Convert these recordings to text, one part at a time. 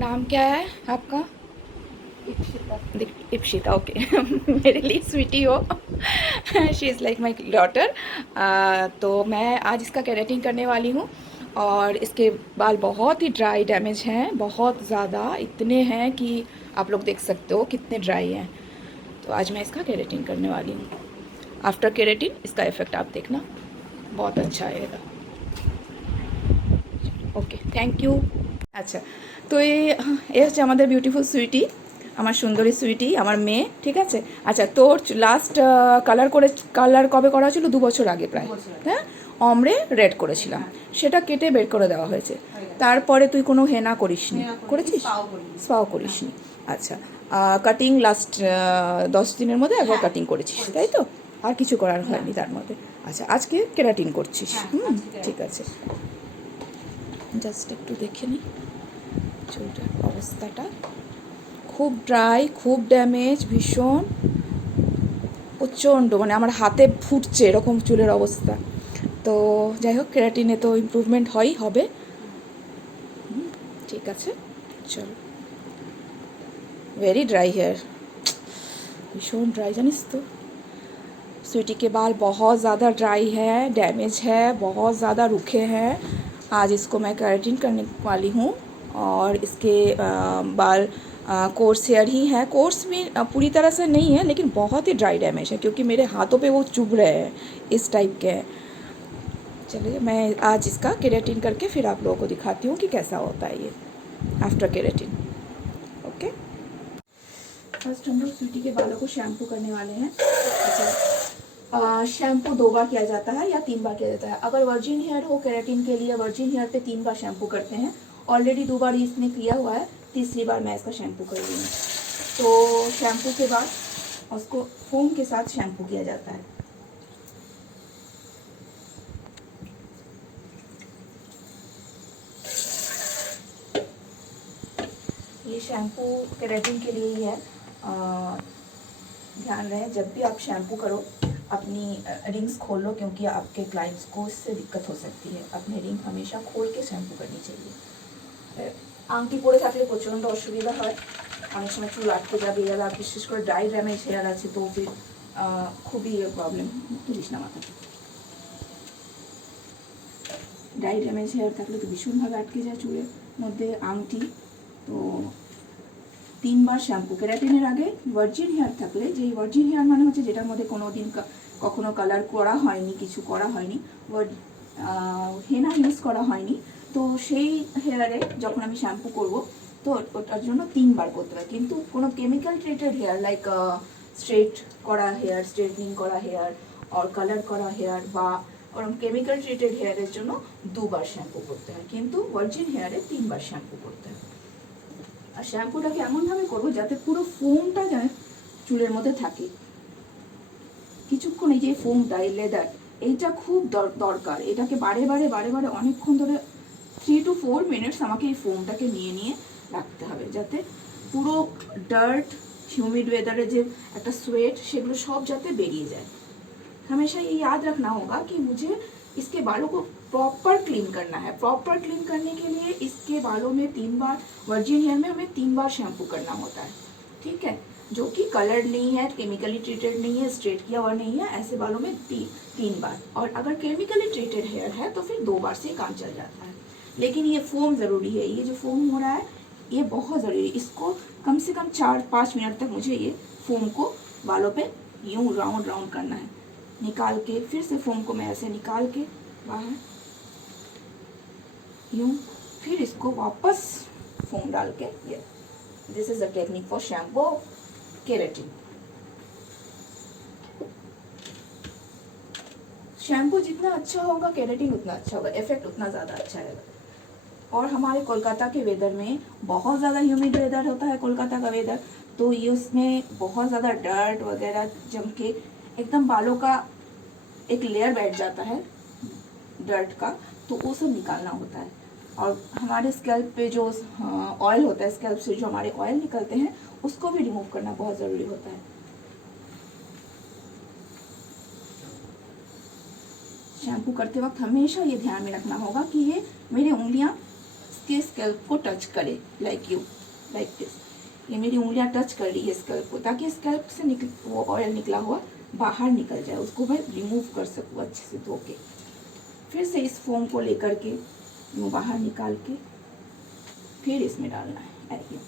नाम क्या है आपका? इप्सिता। इप्शिता, ओके। मेरे लिए स्वीटी हो। She is like my daughter. तो मैं आज इसका केरेटिन करने वाली हूँ। और इसके बाल बहुत ही ड्राई डैमेज हैं, बहुत ज़्यादा, इतने हैं कि आप लोग देख सकते हो कितने ड्राई हैं। तो आज मैं इसका केरेटिन करने वाली हूँ। आफ्टर केरेटिन इसका इफ़ेक्ट आप देखना, बहुत अच्छा आएगा। ওকে, থ্যাংক ইউ। আচ্ছা, তো এই হচ্ছে আমাদের বিউটিফুল সুইটি, আমার সুন্দরী সুইটি, আমার মেয়ে, ঠিক আছে। আচ্ছা, তোর লাস্ট কালার কবে করা ছিল? 2 বছর আগে প্রায়, হ্যাঁ। অমরে রেড করেছিলাম, সেটা কেটে বের করে দেওয়া হয়েছে। তারপরে তুই কোনো হেনা করিসনি? করেছিস? স্পাও করিসনি। আচ্ছা, কাটিং লাস্ট 10 দিনের মধ্যে একবার কাটিং করেছিস, তাই তো? আর কিছু করার হয়নি তার মধ্যে। আচ্ছা, আজকে কেরাটিন করছিস? ঠিক আছে। জাস্ট একটু দেখে নিই চুলটার অবস্থাটা। খুব ড্রাই, খুব ড্যামেজ, ভীষণ প্রচণ্ড, মানে আমার হাতে ফুটছে এরকম চুলের অবস্থা। তো যাই হোক, কেরাটিনে তো ইমপ্রুভমেন্ট হবে। ঠিক আছে, চলো। वेरी ड्राई हेयर, भीषण ड्राई, जानिस तो। स्वीटी के बाल बहुत ज़्यादा ड्राई है, डैमेज है, बहुत ज़्यादा रूखे हैं। आज इसको मैं केराटिन करने वाली हूँ। और इसके बाल कोर्स हेयर ही है, कोर्स भी पूरी तरह से नहीं है, लेकिन बहुत ही ड्राई डैमेज है, क्योंकि मेरे हाथों पे वो चुभ रहे हैं, इस टाइप के हैं। चलिए, मैं आज इसका केराटिन करके फिर आप लोगों को दिखाती हूँ कि कैसा होता है ये आफ्टर केराटिन। ओके, फर्स्ट हम लोग स्वीटी के बालों को शैम्पू करने वाले हैं। अच्छा, शैम्पू 2 बार किया जाता है या 3 बार किया जाता है। अगर वर्जिन हेयर हो, केराटिन के लिए वर्जिन हेयर पे 3 बार शैम्पू करते हैं। ऑलरेडी 2 बार इसने किया हुआ है, तीसरी बार मैं इसका शैम्पू कर रही हूँ। तो शैम्पू के बाद उसको फोम के साथ शैम्पू किया जाता है। ये शैम्पू केराटिन के लिए ही है। ध्यान रहे, जब भी आप शैम्पू करो अपनी रिंग्स खोल लो, क्योंकि आपके क्लाइंट्स को इससे दिक्कत हो सकती है। अपनी रिंग हमेशा खोल के शैम्पू करनी चाहिए। आंटी পড়ে থাকলে প্রচণ্ড অসুবিধা হয়, অনেক সময় চুল আটকে যাবে, আর বিশেষ করে ড্রাই ড্যামেজ হেয়ার আছে তো ফির খুবই প্রবলেম। তুলিস না মাথা, ড্রাই ড্যামেজ হেয়ার থাকলে তো ভীষণভাবে আটকে যায় চুলের মধ্যে আংটি। তো 3 বার শ্যাম্পু। কেরাটিনের আগে ভার্জিন হেয়ার থাকলে, যে ভার্জিন হেয়ার মানে হচ্ছে যেটার মধ্যে কোনো দিন কখনো কালার করা হয়নি, কিছু করা হয়নি, হেনা ইউজ করা হয়নি, তো সেই হেয়ারে যখন আমি শ্যাম্পু করব তো ওটার জন্য 3 বার করতে হয়। কিন্তু কোনো chemical treated hair like straight করা হেয়ার, স্ট্রেটনিং করা হেয়ার আর কালার করা হেয়ার বা ওরকম কেমিক্যাল ট্রিটেড হেয়ারের জন্য 2 বার শ্যাম্পু করতে হয়, কিন্তু ভার্জিন হেয়ারে 3 বার শ্যাম্পু করতে হয়। আর শ্যাম্পুটাকে এমনভাবে করবো যাতে পুরো ফোমটা যেন চুলের মধ্যে থাকে কিছুক্ষণ। এই যে ফোমটা, এই লেদার, এইটা খুব দরকার। এটাকে বারে বারে অনেকক্ষণ ধরে 3 to 4 মিনিটস আমাকে এই ফোমটাকে নিয়ে নিয়ে রাখতে হবে, যাতে পুরো ডার্ট, ह्यूमिड वेदर যে একটা স্वेट, সেগুলো সব যাতে বেরিয়ে যায়। हमेशा ये याद रखना होगा कि मुझे इसके बालों को प्रॉपर क्लीन करना है। प्रॉपर क्लीन करने के लिए इसके बालों में 3 बार, वर्जिन हेयर में हमें 3 बार शैम्पू करना होता है, ठीक है। जो कि कलर्ड नहीं है, केमिकली ट्रीटेड नहीं है, स्ट्रेट किया हुआ नहीं है, ऐसे बालों में 3 बार। और अगर केमिकली ट्रीटेड हेयर है तो फिर 2 बार से काम चल जाता है। लेकिन ये फोम ज़रूरी है, ये जो फोम हो रहा है ये बहुत ज़रूरी है। इसको कम से कम 4-5 मिनट तक मुझे ये फोम को बालों पे यूँ राउंड राउंड करना है। निकाल के फिर से फोम को मैं ऐसे निकाल के बाहर यूँ, फिर इसको वापस फोम डाल के, ये this is a technique for shampoo keratin. Shampoo जितना अच्छा होगा केराटिन उतना अच्छा होगा, इफेक्ट उतना ज़्यादा अच्छा आएगा। और हमारे कोलकाता के वेदर में बहुत ज़्यादा ह्यूमिड वेदर होता है, कोलकाता का वेदर, तो ये उसमें बहुत ज़्यादा डर्ट वगैरह जम के एकदम बालों का एक लेयर बैठ जाता है डर्ट का, तो वो सब निकालना होता है। और हमारे स्कैल्प पे जो ऑयल होता है, स्कैल्प से जो हमारे ऑयल निकलते हैं उसको भी रिमूव करना बहुत ज़रूरी होता है। शैम्पू करते वक्त हमेशा ये ध्यान में रखना होगा कि ये मेरी उंगलियां के स्कैल्प को टच करे, लाइक दिस। ये मेरी उंगलियां टच कर रही है स्कैल्प को, ताकि स्कैल्प से वो ऑयल निकला हुआ बाहर निकल जाए, उसको मैं रिमूव कर सकूँ अच्छे से धो के। फिर से इस फोम को लेकर के वो बाहर निकाल के फिर इसमें डालना है। ऐसे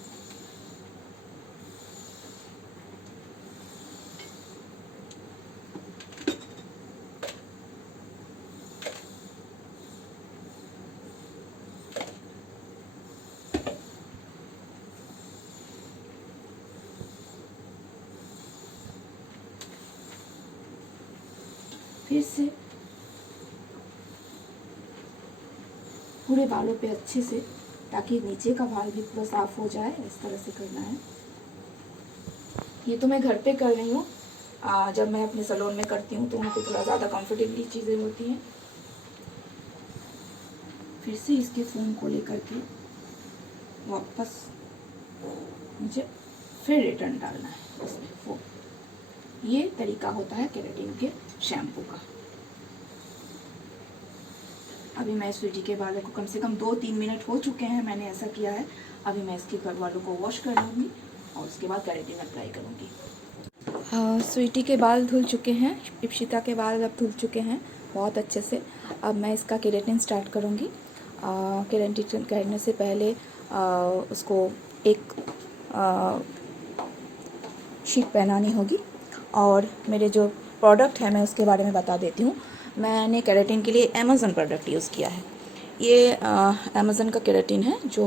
फिर से पूरे बालों पे अच्छे से, ताकि नीचे का बाल भी पूरा साफ हो जाए, इस तरह से करना है। ये तो मैं घर पे कर रही हूँ, जब मैं अपने सैलून में करती हूँ तो वहाँ पे थोड़ा ज़्यादा कंफर्टेबली चीज़ें होती हैं। फिर से इसके फोम को लेकर के वापस मुझे फिर रिटर्न डालना है इसमें फोम। ये तरीका होता है केराटिन के शैम्पू का। अभी मैं स्वीटी के बालों को कम से कम 2-3 मिनट हो चुके हैं, मैंने ऐसा किया है। अभी मैं इसके बालों को वॉश कर लूँगी और उसके बाद केराटिन अप्लाई करूँगी। स्वीटी के बाल धुल चुके हैं, इप्शिता के बाल अब धुल चुके हैं बहुत अच्छे से। अब मैं इसका केराटिन स्टार्ट करूँगी। केराटिन करने से पहले उसको एक शीट पहनानी होगी। और मेरे जो प्रोडक्ट है मैं उसके बारे में बता देती हूँ। मैंने केराटिन के लिए अमेज़न प्रोडक्ट यूज़ किया है। ये अमेज़न का केराटिन है जो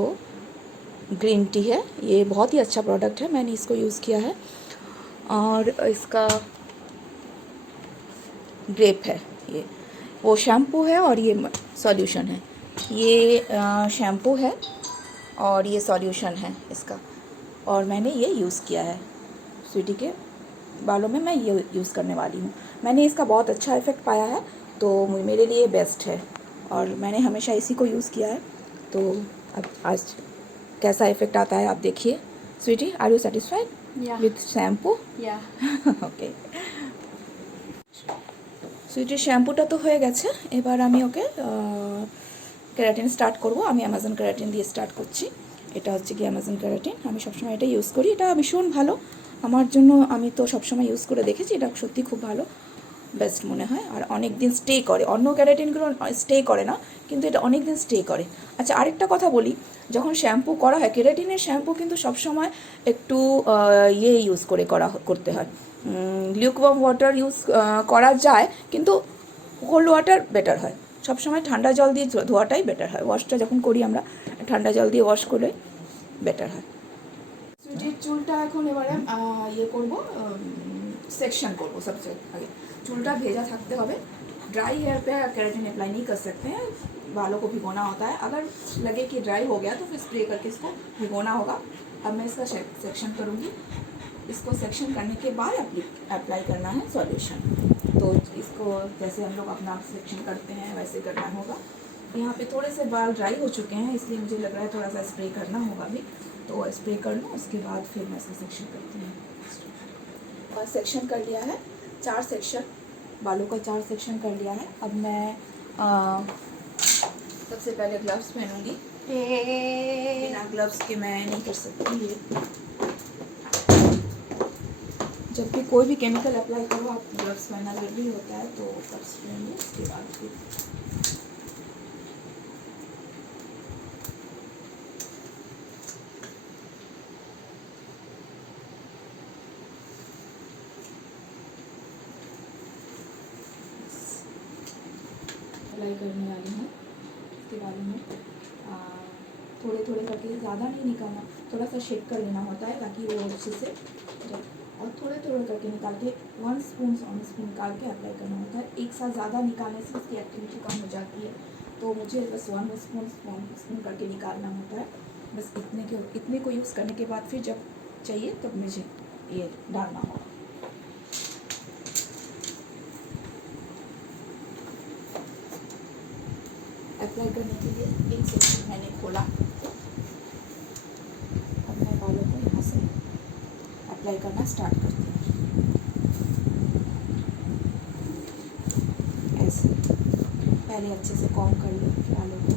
ग्रीन टी है। ये बहुत ही अच्छा प्रोडक्ट है, मैंने इसको यूज़ किया है। और इसका ग्रेप है, ये वो शैम्पू है और ये सॉल्यूशन है। ये शैम्पू है और ये सॉल्यूशन है इसका, और मैंने ये यूज़ किया है स्वीटी के बालों में। मैं ये यूज़ करने वाली हूँ। मैंने इसका बहुत अच्छा इफ़ेक्ट पाया है, तो मेरे लिए बेस्ट है और मैंने हमेशा इसी को यूज़ किया है। तो अब आज कैसा इफ़ेक्ट आता है आप देखिए। Sweety, are you satisfied with shampoo? या ওকে সুইটির শ্যাম্পুটা তো হয়ে গেছে। এবার আমি ওকে কেরাটিন স্টার্ট করব। আমি অ্যামাজন কেরাটিন দিয়ে স্টার্ট করছি। এটা হচ্ছে কি অ্যামাজন কেরাটিন, আমি সবসময় এটা ইউজ করি। এটা ভীষণ ভালো আমার জন্য, আমি তো সবসময় ইউজ করে দেখেছি। এটা সত্যি খুব ভালো, বেস্ট মনে হয়। আর অনেক দিন স্টে করে, অন্য কেরাটিনগুলো স্টে করে না, কিন্তু এটা অনেক দিন স্টে করে। আচ্ছা, আরেকটা কথা বলি, যখন শ্যাম্পু করা হয় কেরাটিনের শ্যাম্পু কিন্তু সবসময় একটু ইউজ করতে হয়। লিউকওয়ার্ম ওয়াটার ইউজ করা যায়, কিন্তু কোল্ড ওয়াটার বেটার হয়। সবসময় ঠান্ডা জল দিয়ে ধোয়াটাই বেটার হয়। ওয়াশটা যখন করি আমরা ঠান্ডা জল দিয়ে ওয়াশ করলে বেটার হয়। সুইটির চুলটা এখন এবারে ইয়ে করবো, सेक्शन करबो। सबसे आगे चूल्टा भेजा थकते हुए। ड्राई हेयर पे केराटिन अप्लाई नहीं कर सकते हैं, बालों को भिगोना होता है। अगर लगे कि ड्राई हो गया तो फिर स्प्रे करके इसको भिगोना होगा। अब मैं इसका सेक्शन करूँगी। इसको सेक्शन करने के बाद अप्लाई करना है सॉल्यूशन। तो इसको जैसे हम लोग अपना सेक्शन करते हैं वैसे करना होगा। यहाँ पे थोड़े से बाल ड्राई हो चुके हैं, इसलिए मुझे लग रहा है थोड़ा सा स्प्रे करना होगा अभी। तो स्प्रे कर लूँ, उसके बाद फिर मैं इसका सेक्शन करती हूँ। सेक्शन कर लिया है, 4 सेक्शन बालों का 4 सेक्शन कर लिया है। अब मैं सबसे पहले ग्लव्स पहनूंगी। बिना ग्लव्स के मैं नहीं कर सकती ये। जब भी कोई भी केमिकल अप्लाई करो आप ग्लव्स पहनना जरूरी होता है, तो ग्लव्स पहनिए। उसके बाद फिर अप्लाई करने वाली हूँ। इसके बारे में थोड़े थोड़े करके, ज़्यादा नहीं निकालना, थोड़ा सा शेक कर लेना होता है ताकि वो अच्छे से, और थोड़े थोड़े करके निकाल के 1 स्पून निकाल के अप्लाई करना होता है। एक साथ ज़्यादा निकालने से उसकी एक्टिविटी कम हो जाती है, तो मुझे बस 1 स्पून करके निकालना होता है। बस इतने को यूज़ करने के बाद फिर जब चाहिए तब मुझे ये डालना होगा। अप्लाई करने के लिए एक सेक्शन मैंने खोला। अब मैं बालों को यहाँ से अप्लाई करना स्टार्ट करती हूँ। ऐसे पहले अच्छे से कॉम्ब कर लो बालों को।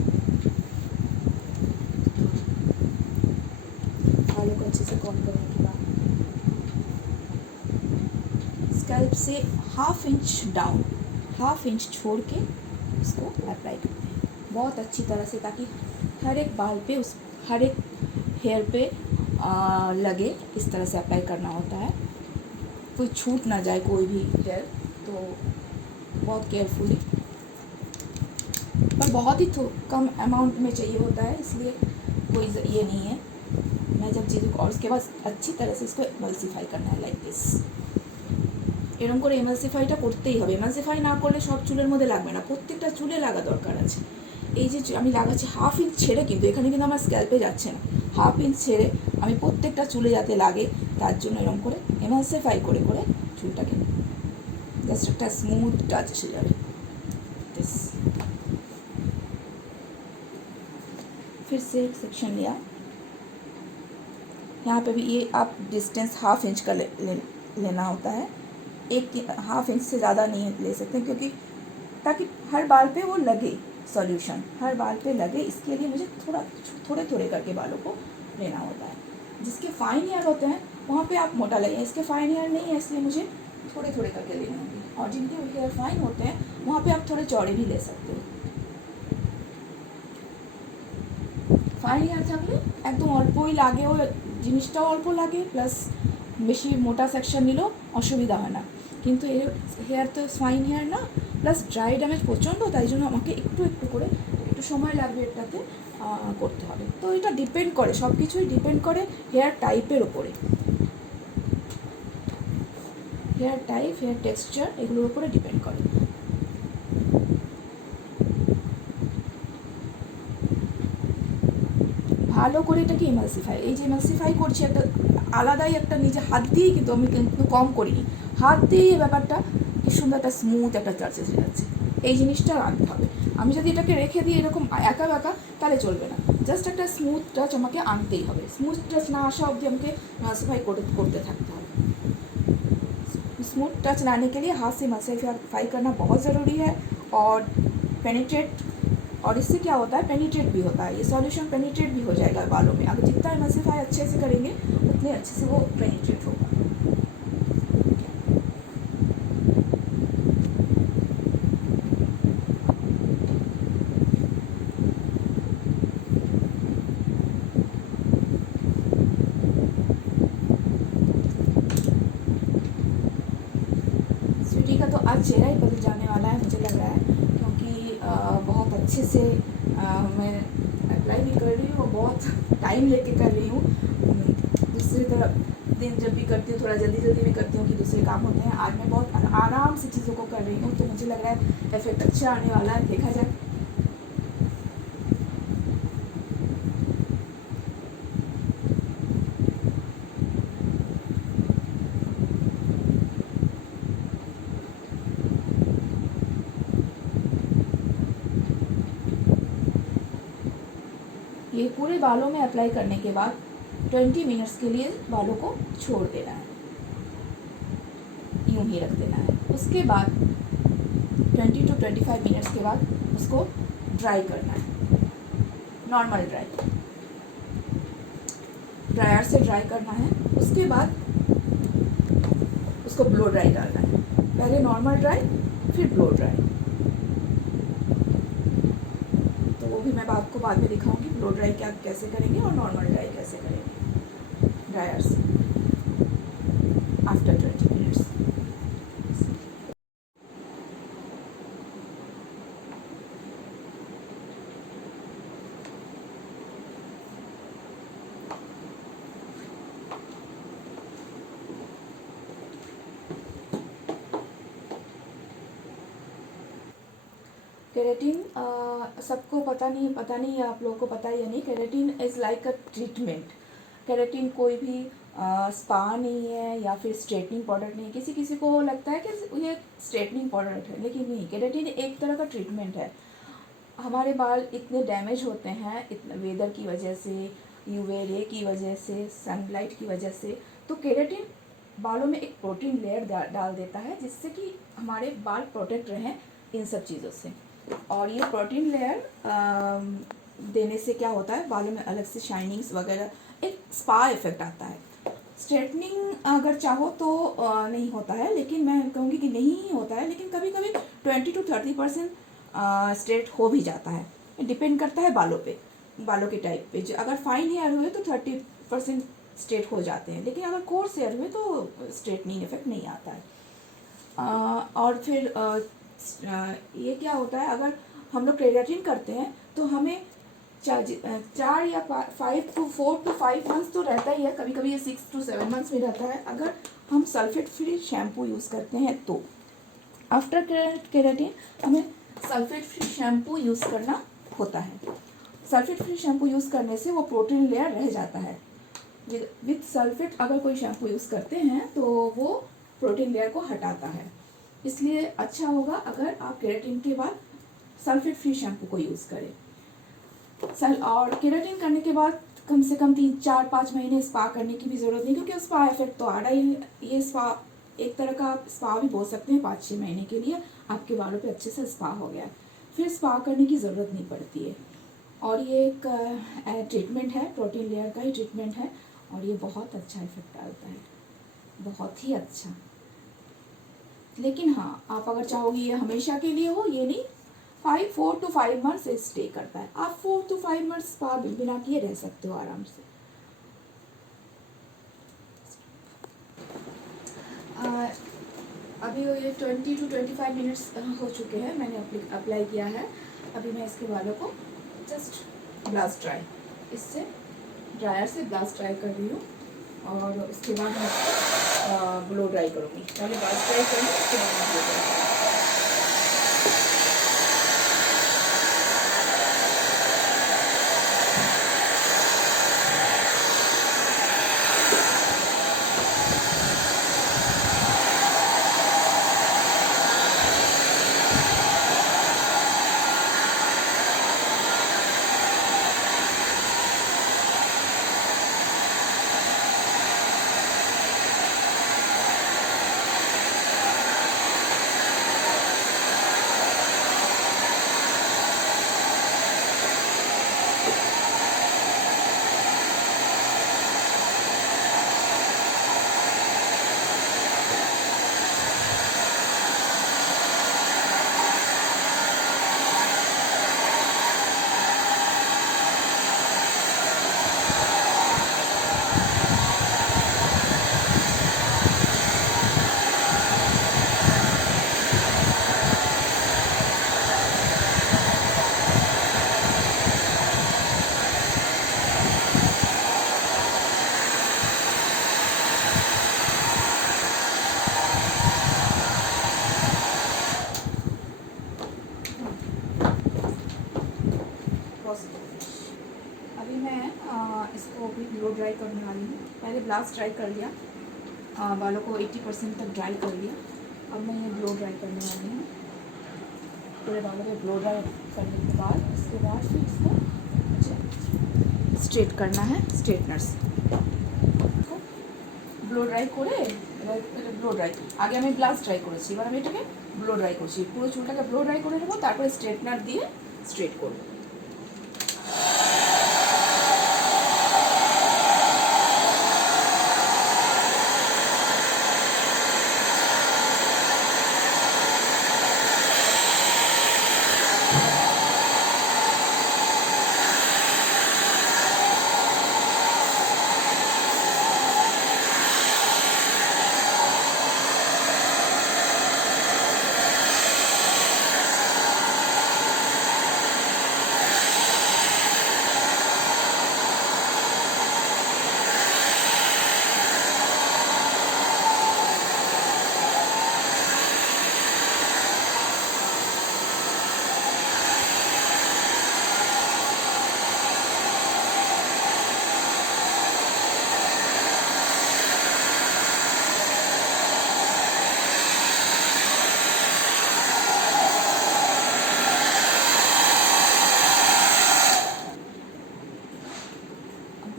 अच्छे से कॉम्ब करने के बाद स्कैल्प से 1/2 इंच डाउन, 1/2 इंच छोड़ के इसको अप्लाई करते हैं बहुत अच्छी तरह से, ताकि हर एक बाल पे हर एक हेयर पे लगे। इस तरह से अप्लाई करना होता है, कोई छूट ना जाए कोई भी हेयर, तो बहुत केयरफुली, पर बहुत ही कम अमाउंट में चाहिए होता है, इसलिए कोई ये नहीं है। मैं जब चीज़ों को, और उसके बाद अच्छी तरह से इसको एमल्सिफाई करना है, लाइक दिस। এরকম করে এমালসিফাইটা করতেই হবে। এমালসিফাই না করলে সব চুলের মধ্যে লাগবে না, প্রত্যেকটা চুলে লাগা দরকার আছে। এই যে আমি লাগাচ্ছি 1/2 ইঞ্চ ছেড়ে, কিন্তু এখানে কিন্তু আমার স্ক্যাল্পে যাচ্ছে না, 1/2 ইঞ্চ ছেড়ে আমি প্রত্যেকটা চুলে যাতে লাগে তার জন্য এরকম করে এমালসিফাই করে করে চুলটাকে জাস্ট একটা স্মুথ টাচ এসে যাবে। फिर से एक सेक्शन लिया, यहाँ पे भी ये आप डिस्टेंस 1/2 इंच का लेना होता है, 1.5 इंच से ज़्यादा नहीं ले सकते, क्योंकि ताकि हर बाल पे वो लगे, सॉल्यूशन हर बाल पे लगे, इसके लिए मुझे थोड़े थोड़े करके बालों को लेना होता है। जिसके फाइन हेयर होते हैं वहाँ पे आप मोटा लगाइए, इसके फाइन हेयर नहीं है इसलिए मुझे थोड़े थोड़े करके लेने होंगे, और जिनके हेयर फाइन होते हैं वहाँ पे आप थोड़े चौड़े भी ले सकते हो। ফাইন হেয়ার থাকলে একদম অল্পই লাগে, ও জিনিসটাও অল্প লাগে, প্লাস বেশি মোটা সেকশন নিলেও অসুবিধা হয় না। কিন্তু এর হেয়ার তো ফাইন হেয়ার না, প্লাস ড্রাই ড্যামেজ প্রচণ্ড, তাই জন্য আমাকে একটু একটু করে একটু সময় লাগবে এটাতে করতে হবে। তো এটা ডিপেন্ড করে, সব কিছুই ডিপেন্ড করে হেয়ার টাইপের ওপরে, হেয়ার টাইপ, হেয়ার টেক্সচার, এগুলোর উপরে ডিপেন্ড করে। ভালো করে এটাকে এমালসিফাই, এই যে এমালসিফাই করছি একটা আলাদাই একটা নিজে হাত দিয়েই, কিন্তু আমি কিন্তু কম করিনি, হাত দিয়েই এই ব্যাপারটা কি সুন্দর একটা স্মুথ একটা টাচ এসে যাচ্ছে। এই জিনিসটা আনতে হবে। আমি যদি এটাকে রেখে দিই এরকম একা একা, তাহলে চলবে না, জাস্ট একটা স্মুথ টাচ আমাকে আনতেই হবে। স্মুথ টাচ না আসা অবধি আমাকে এমালসিফাই করতে থাকতে হবে। स्मूथ टच लाने के लिए हाथ से एमल्सिफाई करना बहुत ज़रूरी है, और पेनिट्रेट, और इससे क्या होता है, पेनिट्रेट भी होता है, ये सॉल्यूशन पेनिट्रेट भी हो जाएगा बालों में। अगर जितना एमल्सिफाई अच्छे से करेंगे उतने अच्छे से वो पेनिट्रेट होगा। स्वीटी का तो आज चेहरा ही बदल जाने वाला है, मुझे लग रहा है, क्योंकि बहुत अच्छे से मैं अप्लाई भी कर रही हूँ, और बहुत टाइम लेके कर रही हूँ। दूसरी तरफ दिन जब भी करती हूँ थोड़ा जल्दी जल्दी भी करती हूँ कि दूसरे काम होते हैं, आज मैं बहुत आराम से चीज़ों को कर रही हूँ, तो मुझे लग रहा है इफेक्ट अच्छा आने वाला है, देखा जाए। ये पूरे बालों में अप्लाई करने के बाद 20 मिनट्स के लिए बालों को छोड़ देना है, यूं ही रख देना है। उसके बाद 20 to 25 मिनट्स के बाद उसको ड्राई करना है, नॉर्मल ड्रायर से ड्राई करना है। उसके बाद उसको ब्लो ड्राई डालना है, पहले नॉर्मल ड्राई फिर ब्लो ड्राई, तो वो भी मैं आपको बाद में दिखाऊंगी, ब्लो ड्राई क्या कैसे करेंगे और नॉर्मल ड्राई कैसे करेंगे ड्रायर से आफ्टर 20 मिनट्स। केराटिन सबको पता नहीं आप लोगों को पता है या नहीं, keratin is like a treatment. Keratin कोई भी स्पा नहीं है या फिर स्ट्रेटनिंग प्रोडक्ट नहीं है। किसी किसी को लगता है कि ये स्ट्रेटनिंग प्रोडक्ट है, लेकिन नहीं, केराटिन एक तरह का ट्रीटमेंट है। हमारे बाल इतने डैमेज होते हैं इतने वेदर की वजह से, यूवी रे की वजह से, सनलाइट की वजह से, तो केराटिन बालों में एक प्रोटीन लेयर डाल देता है, जिससे कि हमारे बाल प्रोटेक्ट रहें इन सब चीज़ों से। और ये प्रोटीन लेयर देने से क्या होता है, बालों में अलग से शाइनिंग्स वगैरह, एक स्पा इफेक्ट आता है। स्ट्रेटनिंग अगर चाहो तो नहीं होता है, लेकिन मैं कहूँगी कि नहीं ही होता है, लेकिन कभी कभी 20 to 30% स्ट्रेट हो भी जाता है। डिपेंड करता है बालों पे, बालों के टाइप पे। जो अगर फाइन हेयर हुए तो 30% स्ट्रेट हो जाते हैं, लेकिन अगर कोर्स हेयर हुए तो स्ट्रेटनिंग इफेक्ट नहीं आता है। और फिर ये क्या होता है, अगर हम लोग केराटिन करते हैं तो हमें 4 या 5 to 4 to 5 मंथ्स तो रहता ही है, कभी कभी ये 6 to 7 मंथ्स में रहता है, अगर हम सल्फेट फ्री शैम्पू यूज़ करते हैं तो। आफ्टर केराटिन हमें सल्फेट फ्री शैम्पू यूज़ करना होता है। सल्फेट फ्री शैम्पू यूज़ करने से वो प्रोटीन लेयर रह जाता है। विथ सल्फेट अगर कोई शैम्पू यूज़ करते हैं तो वो प्रोटीन लेयर को हटाता है, इसलिए अच्छा होगा अगर आप केराटिन के बाद सल्फेट फ्री शैम्पू को यूज़ करें। और केराटिन करने के बाद कम से कम 3-4-5 महीने स्पा करने की भी ज़रूरत नहीं, क्योंकि स्पा इफेक्ट तो आ रहा ही है। ये स्पा एक तरह का आप स्पा भी बोल सकते हैं, 5-6 महीने के लिए आपके बालों पे अच्छे से स्पा हो गया, फिर स्पा करने की ज़रूरत नहीं पड़ती है। और ये एक ट्रीटमेंट है, प्रोटीन लेयर का ही ट्रीटमेंट है, और ये बहुत अच्छा इफेक्ट डालता है, बहुत ही अच्छा। लेकिन हाँ, आप अगर चाहोगी ये हमेशा के लिए हो, ये नहीं, 4 to 5 मंथ्स स्टे करता है। आप 4 to 5 मंथ्स स्पा बिना किए रह सकते हो आराम से। अभी ये 20 to 25 मिनट्स हो चुके हैं, मैंने अप्लाई किया है। अभी मैं इसके बालों को जस्ट ब्लास्ट ड्राई, इससे ड्रायर से ब्लास्ट ड्राई कर रही हूँ, और उसके बाद मैं ब्लो ड्राई करूँगी। पहले ब्लास्ट ड्राई करूँगी, उसके बाद मैं ब्लो ड्राई करूँगी। अभी मैं इसको भी ब्लो ड्राई करने वाली हूँ। पहले ब्लास्ट ड्राई कर लिया, बालों को 80% तक ड्राई कर लिया। अब मैं ये ब्लो ड्राई करने वाली हूँ। पूरे बालों को ब्लो ड्राई करने के बाद उसके बाद फिर इसको मुझे स्ट्रेट करना है, स्ट्रेटनर्स। ব্লো ড্রাই করে এবার ব্লো ড্রাই, আগে আমি ব্লাস্ট ড্রাই করেছি, এবার আমি এটাকে ব্লো ড্রাই করছি। পুরো চুলটাকে ব্লো ড্রাই করে নেবো, তারপরে স্ট্রেটনার দিয়ে স্ট্রেট করবো।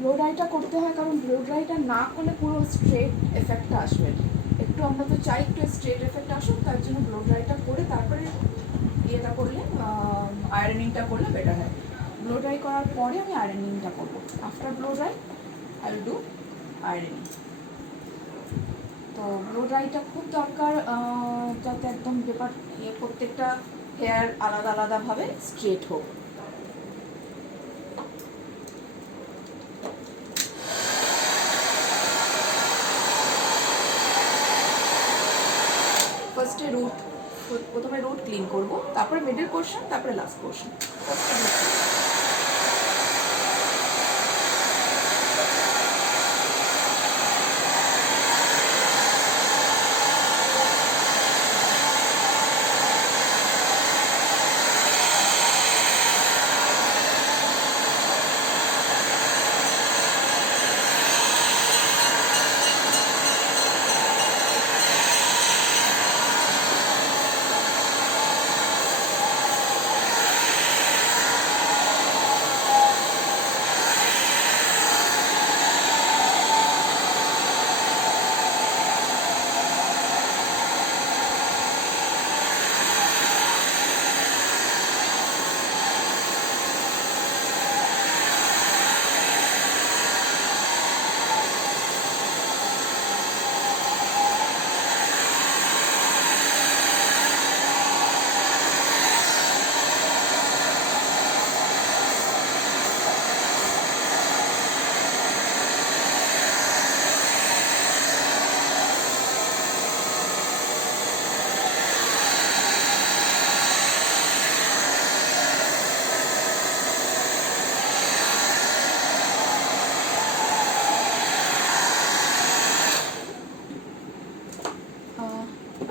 ব্লো ড্রাইটা করতে হয়, কারণ ব্লো ড্রাইটা না করলে পুরো স্ট্রেট এফেক্টটা আসবে। একটু আমরা তো চাই একটু স্ট্রেট এফেক্ট আসুক, তার জন্য ব্লো ড্রাইটা করে তারপরে ইয়েটা করলে, আয়রনিংটা করলে বেটার হয়। ব্লো ড্রাই করার পরে আমি আয়রনিংটা করবো। After blow dry I will do ironing. তো ব্লো ড্রাইটা খুব দরকার, যাতে একদম ব্যাপার প্রত্যেকটা হেয়ার আলাদা আলাদাভাবে স্ট্রেট হোক। ফার্স্টে প্রথমে রুট ক্লিন করব, তারপরে মিডল পোর্শন, তারপরে লাস্ট পোর্শন। ফার্স্টে রুট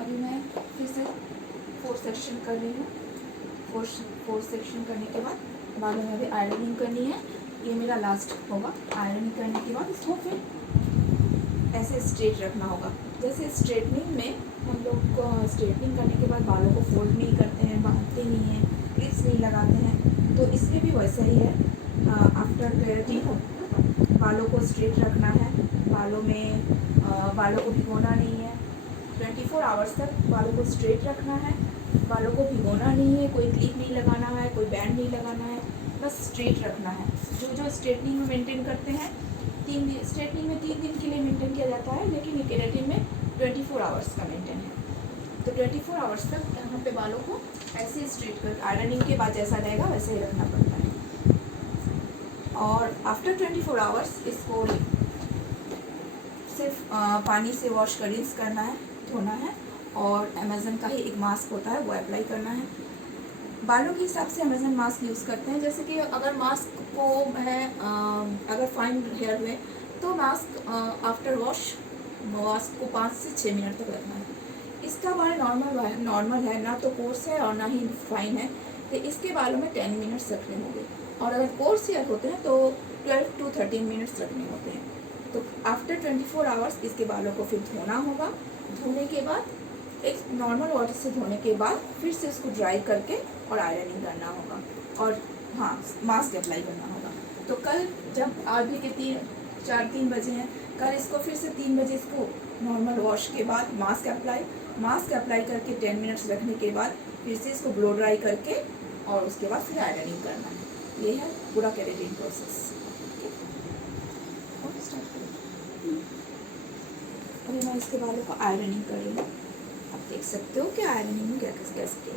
अभी मैं फिर से 4 सेक्शन कर रही हूँ। 4 सेक्शन करने के बाद बालों में भी आयरनिंग करनी है। ये मेरा लास्ट होगा। आयरनिंग करने के बाद इसको फिर ऐसे स्ट्रेट रखना होगा। जैसे स्ट्रेटनिंग में हम लोग को स्ट्रेटनिंग करने के बाद बालों को फोल्ड नहीं करते हैं, बांधते नहीं हैं, क्लिप्स नहीं लगाते हैं, तो इसमें भी वैसा ही है। आफ्टर केराटिन बालों को स्ट्रेट रखना है, बालों को भिगोना नहीं है। 24 आवर्स तक बालों को स्ट्रेट रखना है, बालों को भिगोना नहीं है, कोई क्लिप नहीं लगाना है, कोई बैंड नहीं लगाना है, बस स्ट्रेट रखना है। जो स्ट्रेटनिंग में मेंटेन करते हैं, स्ट्रेटनिंग में 3 दिन के लिए मेंटेन किया जाता है, लेकिन ये केराटिन में 24 आवर्स का मेंटेन है। तो 24 आवर्स तक यहाँ पे बालों को ऐसे स्ट्रेट कर, आयरनिंग के बाद जैसा रहेगा वैसे ही रखना पड़ता है। और आफ्टर 24 आवर्स इसको सिर्फ पानी से वॉश कर रिंस करना है, धोना है, और अमेज़न का ही एक मास्क होता है वो अप्लाई करना है। बालों के हिसाब से अमेज़न मास्क यूज़ करते हैं। जैसे कि अगर मास्क को है अगर फाइन हेयर हुए तो मास्क आफ्टर वॉश मास्क को 5 से 6 मिनट तक रखना है। इसका बाल नॉर्मल है, ना तो कोर्स है और ना ही फाइन है, तो इसके बालों में 10 मिनट्स रखने होंगे। और अगर कोर्स हेयर होते हैं तो 12 to 13 मिनट्स रखने होते हैं। तो आफ्टर 24 आवर्स इसके बालों को फिर धोना होगा। धोने के बाद एक नॉर्मल वाटर से धोने के बाद फिर से उसको ड्राई करके और आयरनिंग करना होगा, और हाँ मास्क अप्लाई करना होगा। तो कल जब अभी के 3 बजे हैं, कल इसको फिर से 3 बजे इसको नॉर्मल वॉश के बाद मास्क अप्लाई करके 10 मिनट्स रखने के बाद फिर से इसको ब्लो ड्राई करके और उसके बाद फिर आयरनिंग करना है। ये है पूरा केराटिन प्रोसेस। अभी मैं इसके बालों को आयरनिंग कर रही हूँ। आप देख सकते हो कि आयरनिंग में क्या कैसे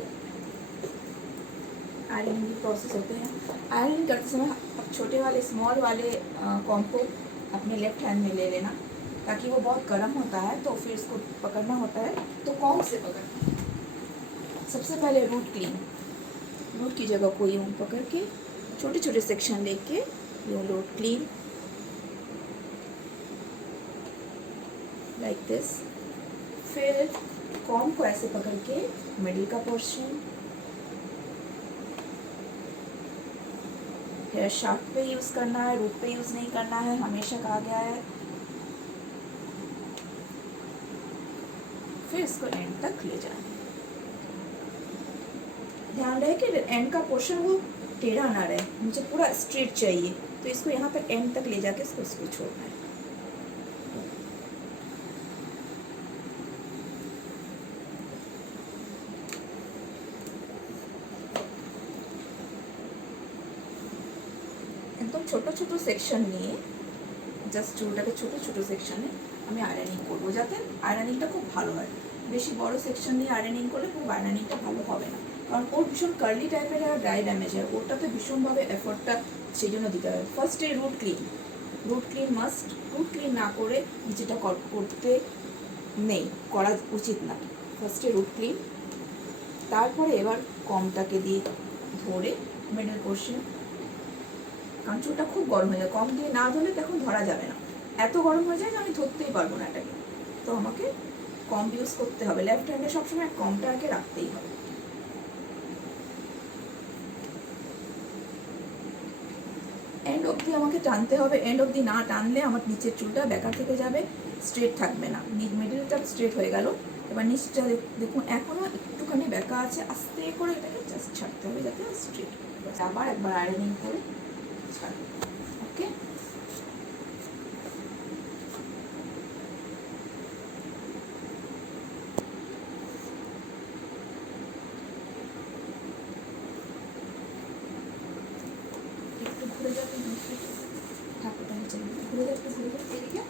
आयरनिंग के प्रोसेस होते हैं। आयरनिंग करते समय अब छोटे वाले स्मॉल वाले कॉम्ब को अपने लेफ्ट हैंड में ले लेना, ताकि वो बहुत गर्म होता है तो फिर इसको पकड़ना होता है, तो कॉम्ब से पकड़ना। सबसे पहले रूट की जगह को यूँ पकड़ के छोटे छोटे सेक्शन लेके यूँ रूट क्लीन लाइक दिस। फिर कॉम्ब को ऐसे पकड़ के मिडिल का पोर्शन हेयर शाफ्ट पे यूज़ करना है, रूट पे यूज़ नहीं करना है, हमेशा कहा गया है। फिर इसको एंड तक ले जाना। ध्यान रहे कि एंड का पोर्शन वो टेढ़ा ना रहे, मुझे पूरा स्ट्रेट चाहिए, तो इसको यहाँ तक एंड तक ले जाके इसको छोड़ना है। ছোট ছোট সেকশন নিয়ে জাস্ট চুলটাকে ছোট ছোট সেকশনে আমি আয়রনিং করবো, যাতে আয়রনিংটা খুব ভালো হয়। বেশি বড় সেকশন নিয়ে আয়রনিং করলে খুব আয়রনিংটা ভালো হবে না, কারণ ওর ভীষণ কার্লি টাইপের আর ড্রাই ড্যামেজ হয়, ওটাতে ভীষণভাবে এফোর্টটা সেই জন্য দিতে হবে। ফার্স্টে root clean must. Root clean না করে নিচেটা করতে নেই, করা উচিত না। ফার্স্টে রুট ক্লিন, তারপরে এবার কমটাকে দিয়ে ধরে মিডল পোর্শন, কারণ চুলটা খুব গরম হয়ে যায়, কম দিয়ে না ধরলে তখন ধরা যাবে না, এত গরম হয়ে যায় যে আমি ধরতেই পারবো না এটাকে। তো আমাকে কম ইউজ করতে হবে, লেফট হ্যান্ডে সবসময় কমটা আগে রাখতেই হবে। এন্ড অবধি আমাকে টানতে হবে, এন্ড অবধি না টানলে আমার নিচের চুলটা বেকার থেকে যাবে, স্ট্রেট থাকবে না। মিডলটা স্ট্রেট হয়ে গেল, এবার নিচটা দেখুন এখনো একটুখানি বেঁকা আছে, আস্তে করে এটাকে জাস্ট ছাড়তে হবে যাতে স্ট্রেট। আবার একবার আয়রনিং করে ছাড়বে। ওকে, একটু ঘুরে যাবে, ঠাকুরটা নিচে ঘুরে যাবে, একটু ঘুরে যাবে এদিকে।